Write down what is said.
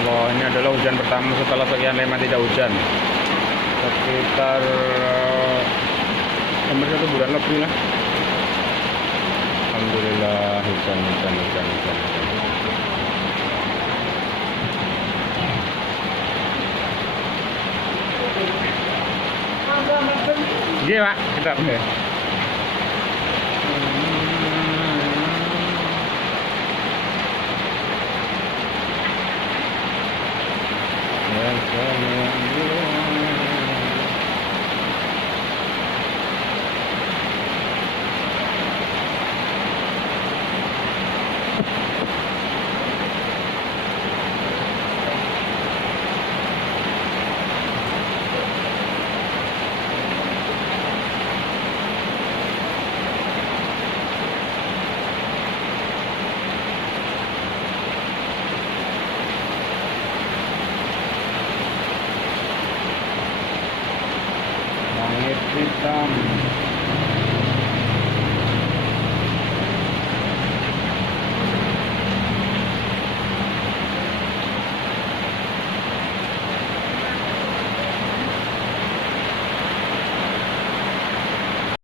Allah, ini adalah hujan pertama setelah sekian lama tidak hujan. Sekitar hampir 1 bulan lebih lah. Alhamdulillah hujan. Iya Pak, kita langit hitam.